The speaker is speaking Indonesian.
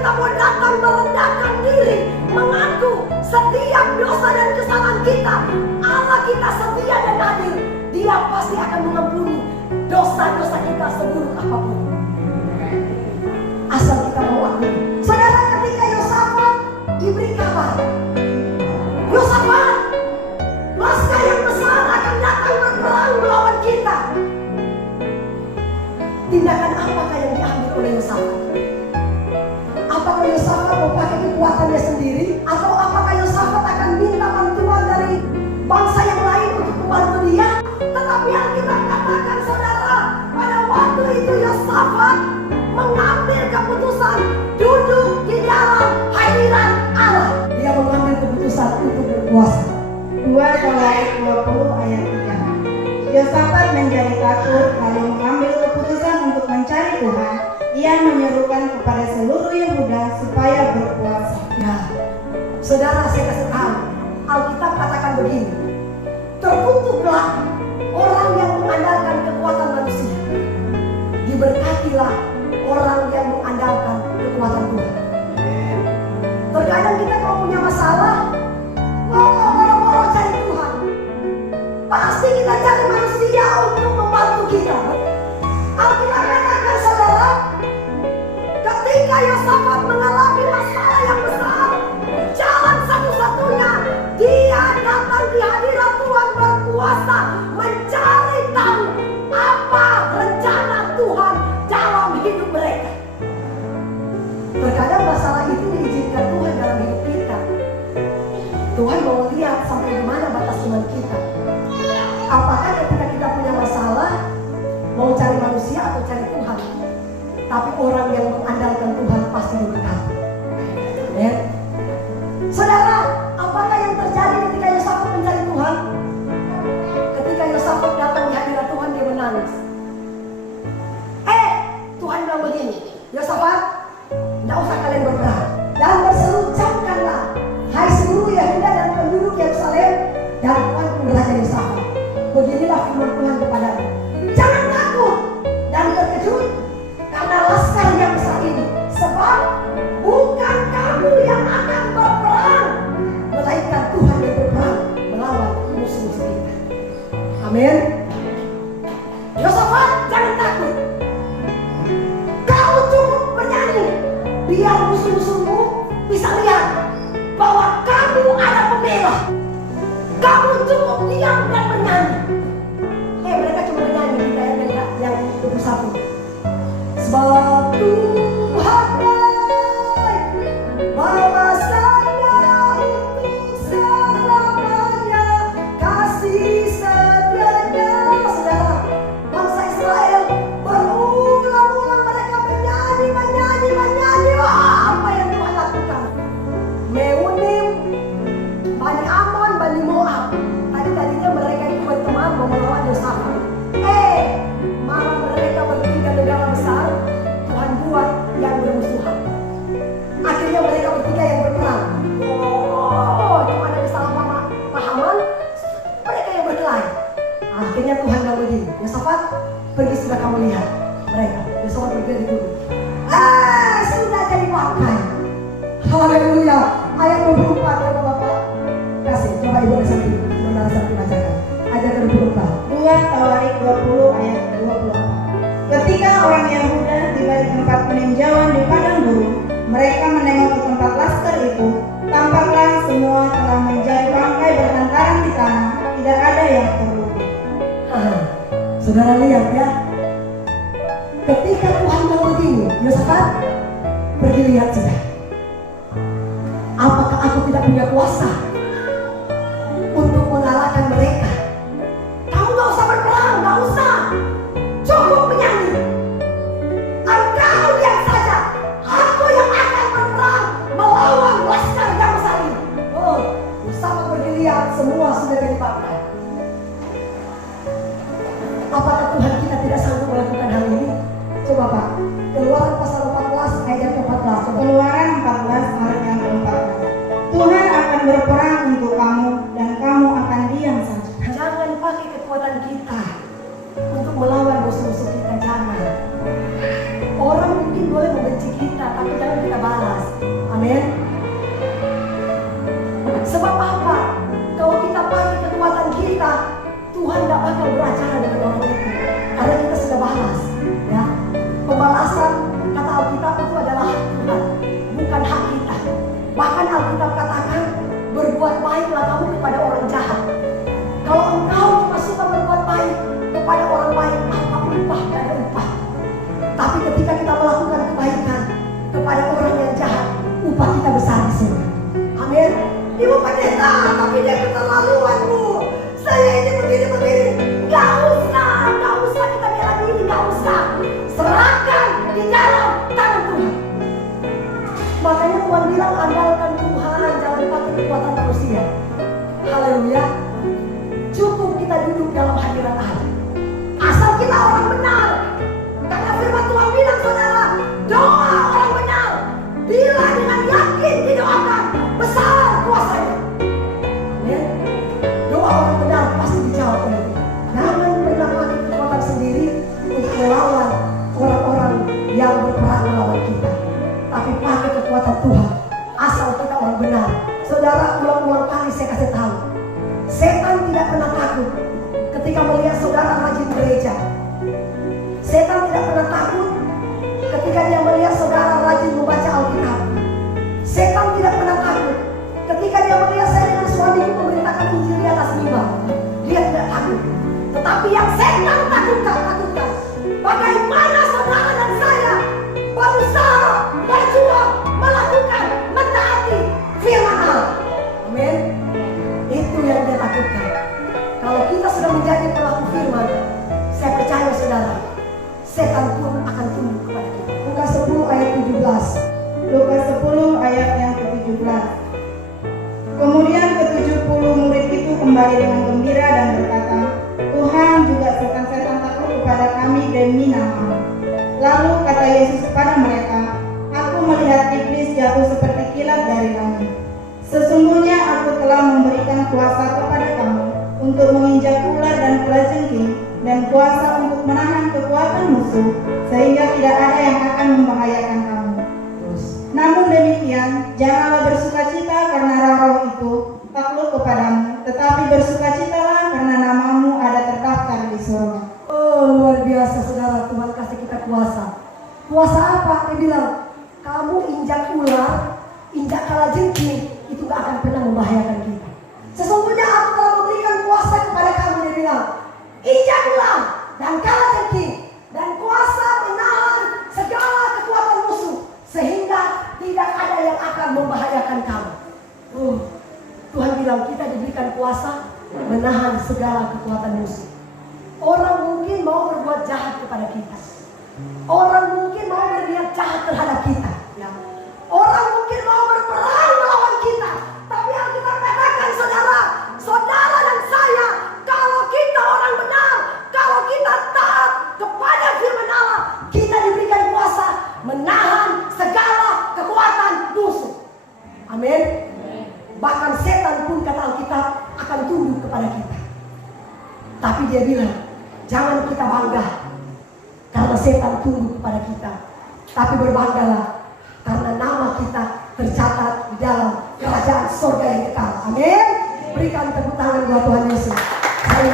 kita mau datang merendahkan diri, mengaku setiap dosa dan kesalahan kita, Allah kita setia dan adil. Dia pasti akan mengampuni dosa-dosa kita seburuk apapun, asal kita mau akui. Saudara, ketika Yosafat diberi kabar, Yosafat, laskar yang besar akan datang berperang melawan kita. Tindakan apakah yang diambil oleh Yosafat? Apakah Yosafat mau pakai kekuatannya sendiri, atau apakah Yosafat akan minta bantuan dari bangsa yang lain untuk membantu dia? Tetapi Alkitab katakan, saudara, pada waktu itu Yosafat mengambil keputusan duduk di dalam hadirat Allah. Dia mengambil keputusan untuk berkuasa. 2 Tawarikh 20 ayat 3. Yosafat menjadi takut lalu mengambil keputusan untuk mencari Tuhan. Ia menyerukan kepada seluruh Yehuda supaya berpuasa. Nah, saudara, saya kasih tahu, Alkitab katakan begini, terkutuklah orang yang mengandalkan kekuatan manusia, diberkatilah orang yang mengandalkan kekuatan Tuhan. Terkadang kita kalau punya masalah, boro-boro cari Tuhan. Pasti kita cari manusia untuk membantu kita. Alkitab katakan, saudara, ketika Yosafat mengalami masalah yang besar, jalan satu-satunya dia datang di hadirat Tuhan berpuasa, mencari tahu apa rencana Tuhan dalam hidup mereka. Terkadang masalah itu diizinkan Tuhan dalam hidup kita. Tuhan mau lihat sampai di mana batas iman kita. Apakah ketika kita punya masalah mau cari manusia atau cari Tuhan? Tapi orang yang mengandalkan Tuhan pasti diberkati. Ya. Saudara, apakah yang terjadi ketika Yosafat mencari Tuhan? Ketika Yosafat datang di hadirat Tuhan, dia menangis. Tuhan bilang begini, Yosafat, tidak usah kalian berperang, dan berseru camkanlah, hai seluruh Yehuda dan penduduk Yerusalem, dan Tuhan Raja Yosafat. Beginilah firman Tuhan kepadamu, jangan takut dan terkejut karena laskar yang besar ini, sebab bukan kamu yang akan berperang, melainkan Tuhan yang berperang melawan musuh-musuh kita. Amin. Yosafat, jangan takut. Kau cukup bernyanyi, biar musuh-musuhmu bisa lihat bahwa kamu ada pembela. Kamu cukup diam dan bernyanyi. Mereka cuma bernyanyi di ayat yang 21. Sebab Tuhan baik, balasannya untuk selamanya, kasih setianya. Saudara, bangsa Israel berulang-ulang mereka menyanyi. Wah, apa yang Tuhan lakukan? Meunim, Bani Amon, Bani Moab. Tadinya mereka itu berteman mau melawan Yosafat. Malah mereka bertiga negara besar, Tuhan buat yang bermusuhan. Akhirnya mereka bertiga yang berperang. Cuma ada kesalahpahaman, mereka yang berkelahi. Akhirnya Tuhan bilang begini, Yosafat, pergi sudah kamu lihat mereka. Yosafat pergi dituduh. Sudah jadi pakai. Haleluya. Ayat 24, coba Bapak kasih, coba Ibu Santi, Saudara Santi bacakan. Ayat 24. 2 Tawarikh 20 ayat 24. Ketika orang Yehuda tiba di tempat peninjauan di padang gurun, mereka menengok ke tempat laskar itu. Tampaklah semua telah menjadi bangkai berhantaran di tanah, tidak ada yang terluka. Saudara lihat ya, ketika Tuhan mau begini, Yosafat, pergi lihat sudah. Apakah aku tidak punya kuasa untuk mengalahkan mereka? Kamu gak usah berperang, gak usah. Cukup menyanyi. Engkau lihat saja, aku yang akan berperang melawan laskar yang besar ini. Yosafat pergi lihat, semua sudah jadi bangkai. Apakah Tuhan kita tidak sanggup melakukan hal ini? Coba Pak, Keluaran pasal 14 ayat 14. Keluaran 14 ayat yang ke-14. Tuhan akan berperang untuk kamu dan kamu akan diam saja. Jangan pakai kekuatan kita untuk melawan musuh-musuh kita, jangan. Orang mungkin boleh membenci kita, tapi jangan kita balas. bakal beracara dengan orang itu, karena kita sudah balas. Ya, pembalasan kata Alkitab itu adalah hak Tuhan, bukan hak kita. Bahkan Alkitab katakan, berbuat baiklah kamu kepada orang jahat. Kalau engkau cuma suka berbuat baik kepada orang baik, apa upah? Tidak ada upah. Tapi ketika kita melakukan kebaikan kepada orang yang jahat, upah kita besar di surga. Amin. Ibu pendeta, tapi dia keterlaluan, Bu. Saya ini begini. Gak usah kita bela diri, gak usah. Serahkan di dalam tangan Tuhan. Makanya Tuhan bilang, andalkan Tuhan, jangan pakai kekuatan manusia. Haleluya. Cukup kita duduk dalam hadirat Allah. Asal kita orang benar. Karena firman Tuhan bilang, saudara, doa orang benar bila dengan yakin didoakan, besar kuasanya. Amin. Doa orang benar pasti dijawab oleh Tuhan. Jangan pernah pakai kekuatan sendiri untuk melawan orang-orang yang berperang melawan kita, tapi pakai kekuatan Tuhan. Asal kita orang benar. Saudara, ulang-ulang kali saya kasih tahu, setan tidak pernah takut ketika melihat saudara rajin gereja. Setan tidak pernah takut ketika dia melihat saudara rajin membaca Alkitab. Setan tidak pernah takut ketika dia melihat saya dengan suamiku memberitakan Injil di atas mimbar. Dia tidak takut. Tetapi yang setan takutkan, bagaimana saudara dan saya berusaha, berjuang, melakukan, mentaati firman Allah. Amin. Itu yang dia takutkan. Kalau kita sudah menjadi pelaku firman, saya percaya saudara, setan pun akan tunduk kepada kita. Lukas 10 ayat 17. Lukas 10 ayat yang ke-17. Kemudian ke-70 murid itu kembali dengan gembira dan berkata, Tuhan, juga setan-setan takut kepada kami demi nama-Mu. Lalu kata Yesus kepada mereka, Aku melihat iblis jatuh seperti kilat dari langit. Sesungguhnya aku telah memberikan kuasa kepada kamu untuk menginjak ular dan kalajengking, dan kuasa untuk menahan kekuatan musuh, sehingga tidak ada yang akan membahayakan kamu. Namun demikian, janganlah bersukacita karena roh-roh itu takluk kepadamu, tetapi bersukacitalah karena namamu ada terdaftar di surga. Oh, luar biasa saudara, Tuhan kasih kita kuasa. Kuasa apa? Dia bilang, kamu injak ular, injak kalajengking, itu gak akan pernah membahayakan kita. Sesungguhnya aku telah memberikan kuasa kepada kamu, dia bilang, injak ular dan kalajengking, dan kuasa menahan segala kekuatan musuh, sehingga tidak ada yang akan membahayakan kamu. Tuhan bilang kita diberikan kuasa menahan segala kekuatan musuh. Orang mungkin mau berbuat jahat kepada kita. Orang mungkin mau berniat jahat terhadap kita. Ya. Orang mungkin mau berperang melawan kita. Tapi Alkitab katakan saudara dan saya, kalau kita orang benar, kalau kita taat kepada firman Allah, kita diberikan kuasa menahan segala kekuatan musuh. Amin. Bahkan setan pun kata Alkitab akan tunduk kepada kita. Tapi dia bilang, jangan kita bangga karena setan tunduk kepada kita, tapi berbanggalah karena nama kita tercatat di dalam kerajaan surga yang kekal. Amin. Berikan tepuk tangan buat Tuhan Yesus. Saya